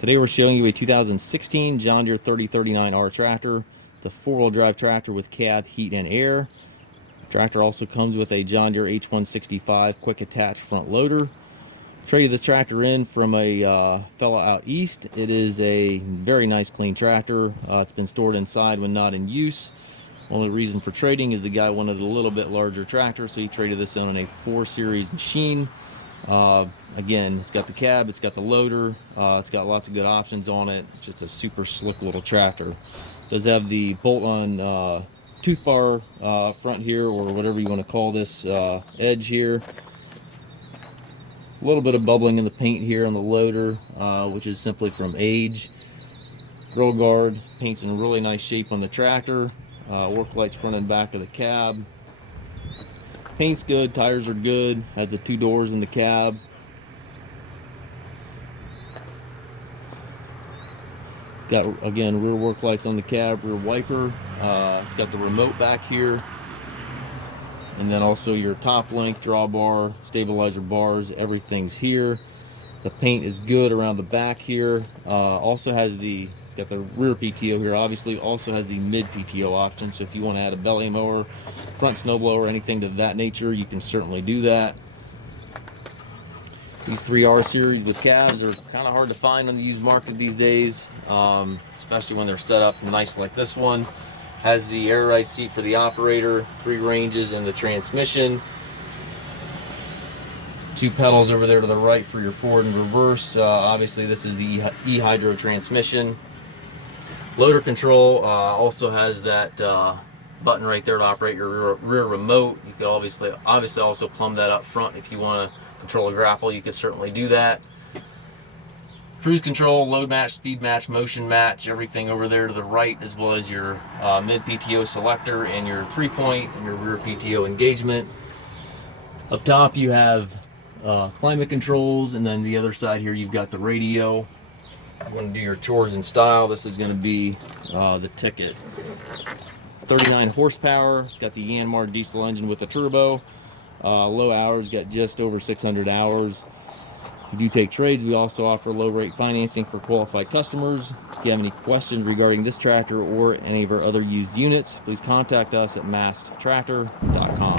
Today we're showing you a 2016 John Deere 3039R tractor. It's a four-wheel drive tractor with cab, heat, and air. The tractor also comes with a John Deere H165 quick attach front loader. Traded this tractor in from a fella out east. It is a very nice clean tractor. It's been stored inside when not in use. Only reason for trading is the guy wanted a little bit larger tractor, so he traded this in on a 4 Series machine. Again, it's got the cab, it's got the loader, it's got lots of good options on it. It's just a super slick little tractor. It does have the bolt-on tooth bar front here, or whatever you want to call this edge here. A little bit of bubbling in the paint here on the loader, which is simply from age. Grill guard, paint's in really nice shape on the tractor. Work lights front and back of the cab. Paint's good, tires are good, has the 2 doors in the cab. It's got, again, rear work lights on the cab, rear wiper. It's got the remote back here. And then also your top link, drawbar, stabilizer bars, everything's here. The paint is good around the back here. Also has the, it's got the rear PTO here, obviously. Also has the mid PTO option, so if you want to add a belly mower, front snowblower, anything to that nature, you can certainly do that. These 3R series with cabs are kind of hard to find on the used market these days, especially when they're set up nice like this one. Has the air ride seat for the operator, 3 ranges, and the transmission. 2 pedals over there to the right for your forward and reverse. Obviously this is the e-hydro transmission. Loader control also has that button right there to operate your rear remote. You could obviously also plumb that up front if you want to control a grapple. You could certainly do that. Cruise control, load match, speed match, motion match, everything over there to the right, as well as your mid PTO selector and your 3-point and your rear PTO engagement. Up top you have climate controls, and then the other side here you've got the radio. If you want to do your chores in style, this is going to be the ticket. 39 horsepower. It's got the Yanmar diesel engine with a turbo. Low hours, got just over 600 hours. We do take trades. We also offer low rate financing for qualified customers. If you have any questions regarding this tractor or any of our other used units, please contact us at masttractor.com.